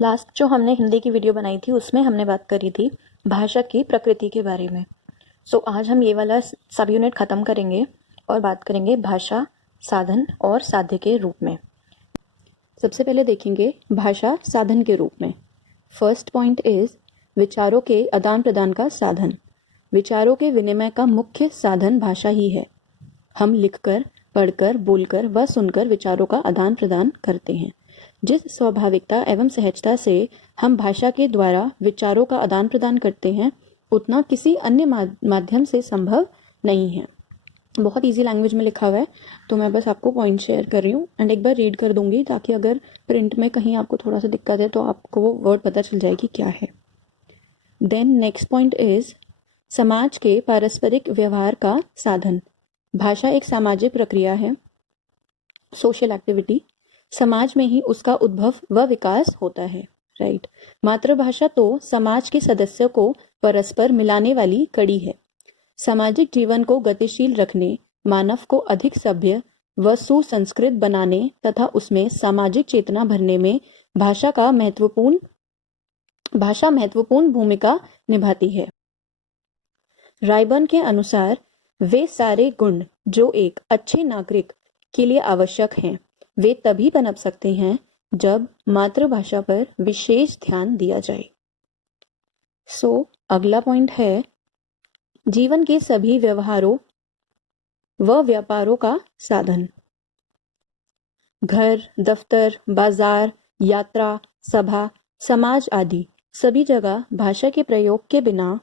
Last जो हमने हिंदी की वीडियो बनाई थी उसमें हमने बात करी थी भाषा की प्रकृति के बारे में। आज हम ये वाला सब यूनिट ख़त्म करेंगे और बात करेंगे भाषा साधन और साध्य के रूप में। सबसे पहले देखेंगे भाषा साधन के रूप में। फर्स्ट पॉइंट इज विचारों के आदान प्रदान का साधन। विचारों के विनिमय का मुख्य साधन भाषा ही है। हम लिखकर, पढ़कर, बोलकर व सुनकर विचारों का आदान प्रदान करते हैं। जिस स्वाभाविकता एवं सहजता से हम भाषा के द्वारा विचारों का आदान प्रदान करते हैं, उतना किसी अन्य माध्यम से संभव नहीं है। बहुत इजी लैंग्वेज में लिखा हुआ है, तो मैं बस आपको पॉइंट शेयर कर रही हूँ एंड एक बार रीड कर दूंगी, ताकि अगर प्रिंट में कहीं आपको थोड़ा सा दिक्कत है तो आपको वो वर्ड पता चल जाए कि क्या है। देन नेक्स्ट पॉइंट इज समाज के पारस्परिक व्यवहार का साधन। भाषा एक सामाजिक प्रक्रिया है, सोशल एक्टिविटी। समाज में ही उसका उद्भव व विकास होता है, राइट। मातृभाषा तो समाज के सदस्यों को परस्पर मिलाने वाली कड़ी है। सामाजिक जीवन को गतिशील रखने, मानव को अधिक सभ्य व सुसंस्कृत बनाने तथा उसमें सामाजिक चेतना भरने में भाषा महत्वपूर्ण भूमिका निभाती है। रायबर्न के अनुसार वे सारे गुण जो एक अच्छे नागरिक के लिए आवश्यक हैं, वे तभी पनप सकते हैं जब मातृभाषा पर विशेष ध्यान दिया जाए। अगला पॉइंट है जीवन के सभी व्यवहारों व व्यापारों का साधन। घर, दफ्तर, बाजार, यात्रा, सभा, समाज आदि सभी जगह भाषा के प्रयोग के बिना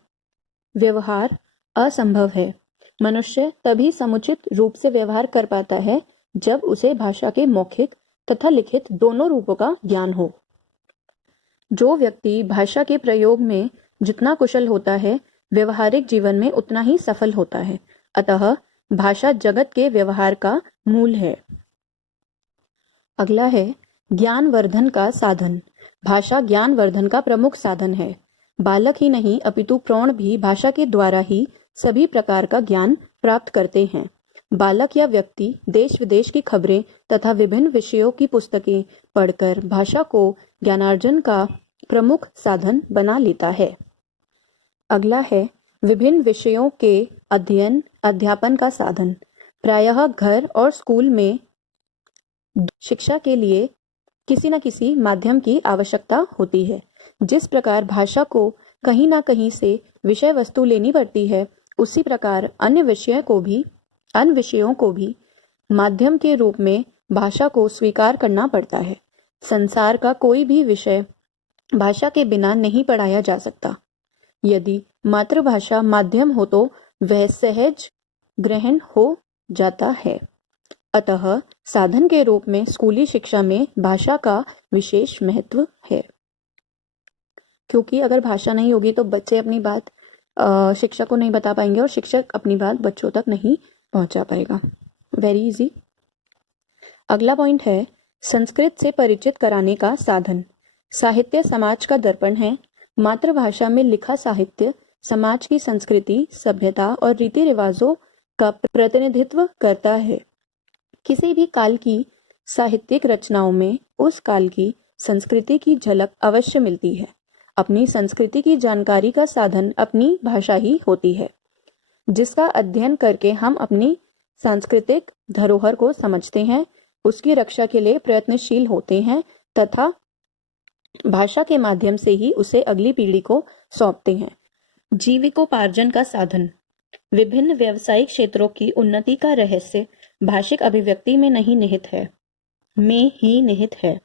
व्यवहार असंभव है। मनुष्य तभी समुचित रूप से व्यवहार कर पाता है जब उसे भाषा के मौखिक तथा लिखित दोनों रूपों का ज्ञान हो। जो व्यक्ति भाषा के प्रयोग में जितना कुशल होता है, व्यवहारिक जीवन में उतना ही सफल होता है। अतः भाषा जगत के व्यवहार का मूल है। अगला है ज्ञानवर्धन का साधन। भाषा ज्ञानवर्धन का प्रमुख साधन है। बालक ही नहीं अपितु प्रौढ़ भी भाषा के द्वारा ही सभी प्रकार का ज्ञान प्राप्त करते हैं। बालक या व्यक्ति देश विदेश की खबरें तथा विभिन्न विषयों की पुस्तकें पढ़कर भाषा को ज्ञानार्जन का प्रमुख साधन बना लेता है। अगला है विभिन्न विषयों के अध्यापन का साधन। प्रायः घर और स्कूल में शिक्षा के लिए किसी न किसी माध्यम की आवश्यकता होती है। जिस प्रकार भाषा को कहीं ना कहीं से विषय वस्तु लेनी पड़ती है, उसी प्रकार अन्य विषयों को भी माध्यम के रूप में भाषा को स्वीकार करना पड़ता है। संसार का कोई भी विषय भाषा के बिना नहीं पढ़ाया जा सकता। यदि मातृभाषा माध्यम हो तो वह सहज ग्रहण हो जाता है। अतः साधन के रूप में स्कूली शिक्षा में भाषा का विशेष महत्व है, क्योंकि अगर भाषा नहीं होगी तो बच्चे अपनी बात शिक्षक को नहीं बता पाएंगे और शिक्षक अपनी बात बच्चों तक नहीं पहुंचा पाएगा। Very easy. अगला पॉइंट है संस्कृत से परिचित कराने का साधन। साहित्य समाज का दर्पण है। मातृभाषा में लिखा साहित्य समाज की संस्कृति, सभ्यता और रीति रिवाजों का प्रतिनिधित्व करता है। किसी भी काल की साहित्यिक रचनाओं में उस काल की संस्कृति की झलक अवश्य मिलती है। अपनी संस्कृति की जानकारी का साधन अपनी भाषा ही होती है, जिसका अध्ययन करके हम अपनी सांस्कृतिक धरोहर को समझते हैं, उसकी रक्षा के लिए प्रयत्नशील होते हैं तथा भाषा के माध्यम से ही उसे अगली पीढ़ी को सौंपते हैं। जीविकोपार्जन का साधन। विभिन्न व्यावसायिक क्षेत्रों की उन्नति का रहस्य भाषिक अभिव्यक्ति में नहीं निहित है।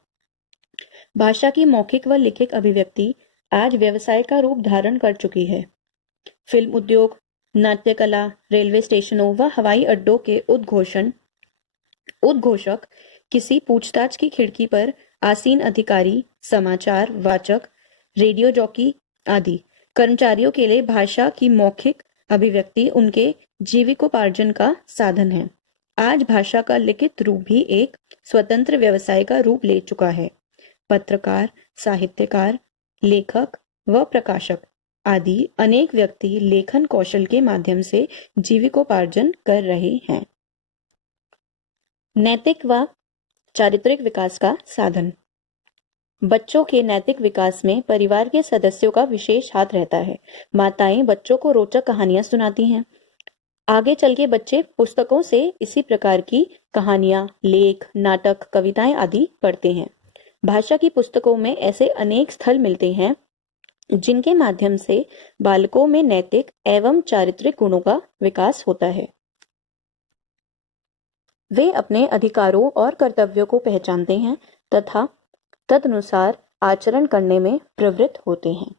भाषा की मौखिक व लिखित अभिव्यक्ति आज व्यवसाय का रूप धारण कर चुकी है। फिल्म उद्योग, नाट्य कला, रेलवे स्टेशनों व हवाई अड्डों के उद्घोषक, किसी पूछताछ की खिड़की पर आसीन अधिकारी, समाचार वाचक, रेडियो जॉकी आदि कर्मचारियों के लिए भाषा की मौखिक अभिव्यक्ति उनके जीविकोपार्जन का साधन है। आज भाषा का लिखित रूप भी एक स्वतंत्र व्यवसाय का रूप ले चुका है। पत्रकार, साहित्यकार, लेखक व प्रकाशक आदि अनेक व्यक्ति लेखन कौशल के माध्यम से जीविकोपार्जन कर रहे हैं। नैतिक व चारित्रिक विकास का साधन। बच्चों के नैतिक विकास में परिवार के सदस्यों का विशेष हाथ रहता है। माताएं बच्चों को रोचक कहानियां सुनाती हैं। आगे चल के बच्चे पुस्तकों से इसी प्रकार की कहानियां, लेख, नाटक, कविताएं आदि पढ़ते हैं। भाषा की पुस्तकों में ऐसे अनेक स्थल मिलते हैं जिनके माध्यम से बालकों में नैतिक एवं चारित्रिक गुणों का विकास होता है। वे अपने अधिकारों और कर्तव्यों को पहचानते हैं तथा तदनुसार आचरण करने में प्रवृत्त होते हैं।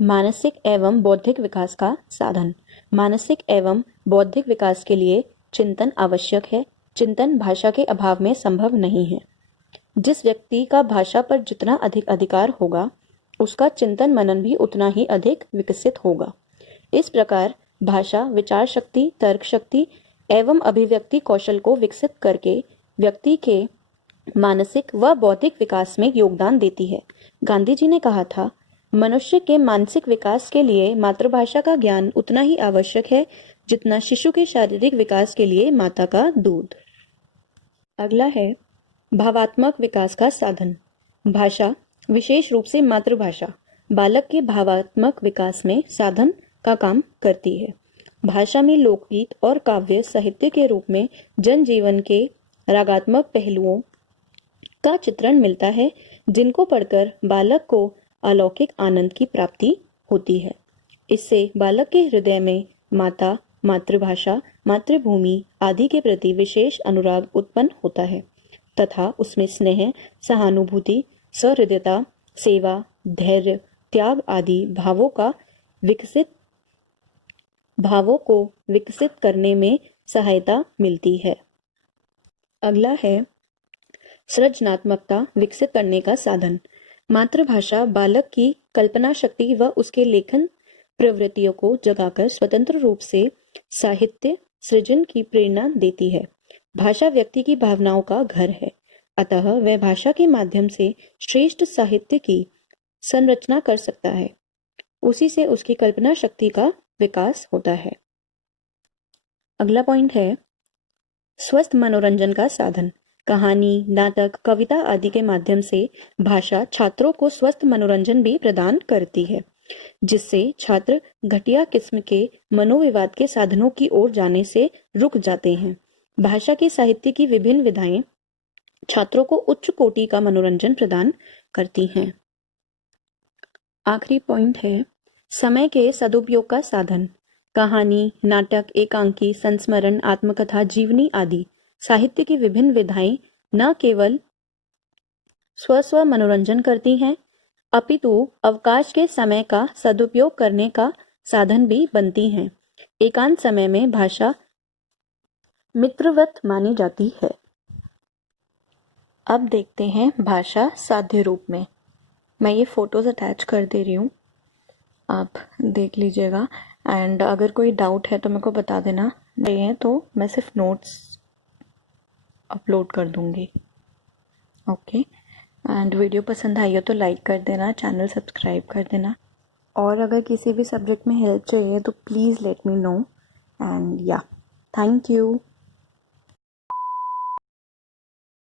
मानसिक एवं बौद्धिक विकास का साधन। मानसिक एवं बौद्धिक विकास के लिए चिंतन आवश्यक है। चिंतन भाषा के अभाव में संभव नहीं है। जिस व्यक्ति का भाषा पर जितना अधिक अधिकार होगा, उसका चिंतन मनन भी उतना ही अधिक विकसित होगा। इस प्रकार भाषा विचार शक्ति, तर्क शक्ति एवं अभिव्यक्ति कौशल को विकसित करके व्यक्ति के मानसिक व बौद्धिक विकास में योगदान देती है। गांधी जी ने कहा था, मनुष्य के मानसिक विकास के लिए मातृभाषा का ज्ञान उतना ही आवश्यक है जितना शिशु के शारीरिक विकास के लिए माता का दूध। अगला है भावात्मक विकास का साधन। भाषा, विशेष रूप से मातृभाषा, बालक के भावात्मक विकास में साधन का काम करती है। भाषा में लोकगीत और काव्य साहित्य के रूप में जनजीवन के रागात्मक पहलुओं का चित्रण मिलता है, जिनको पढ़कर बालक को अलौकिक आनंद की प्राप्ति होती है। इससे बालक के हृदय में माता, मातृभाषा, मातृभूमि आदि के प्रति विशेष अनुराग उत्पन्न होता है तथा उसमें स्नेह, सहानुभूति, सहृदयता, सेवा, धैर्य, त्याग आदि भावों को विकसित करने में सहायता मिलती है। अगला है सृजनात्मकता विकसित करने का साधन। मातृभाषा बालक की कल्पना शक्ति व उसके लेखन प्रवृत्तियों को जगाकर स्वतंत्र रूप से साहित्य सृजन की प्रेरणा देती है। भाषा व्यक्ति की भावनाओं का घर है, अतः वह भाषा के माध्यम से श्रेष्ठ साहित्य की संरचना कर सकता है। उसी से उसकी कल्पना शक्ति का विकास होता है। अगला पॉइंट है स्वस्थ मनोरंजन का साधन। कहानी, नाटक, कविता आदि के माध्यम से भाषा छात्रों को स्वस्थ मनोरंजन भी प्रदान करती है, जिससे छात्र घटिया किस्म के मनोविवाद के साधनों की ओर जाने से रुक जाते हैं। भाषा के साहित्य की विभिन्न विधाएं छात्रों को उच्च कोटि का मनोरंजन प्रदान करती हैं। आखिरी पॉइंट है समय के सदुपयोग का साधन। कहानी, नाटक, एकांकी, संस्मरण, आत्मकथा, जीवनी आदि साहित्य की विभिन्न विधाएं न केवल स्व मनोरंजन करती हैं, अपितु अवकाश के समय का सदुपयोग करने का साधन भी बनती हैं। एकांत समय में भाषा मित्रवत मानी जाती है। अब देखते हैं भाषा साध्य रूप में। मैं ये फोटोज अटैच कर दे रही हूँ, आप देख लीजिएगा। एंड अगर कोई डाउट है तो मेरे को बता देना, नहीं है तो मैं सिर्फ नोट्स अपलोड कर दूँगी। ओके, एंड वीडियो पसंद आई हो तो लाइक कर देना, चैनल सब्सक्राइब कर देना, और अगर किसी भी सब्जेक्ट में हेल्प चाहिए तो please let me know. And या, थैंक यू।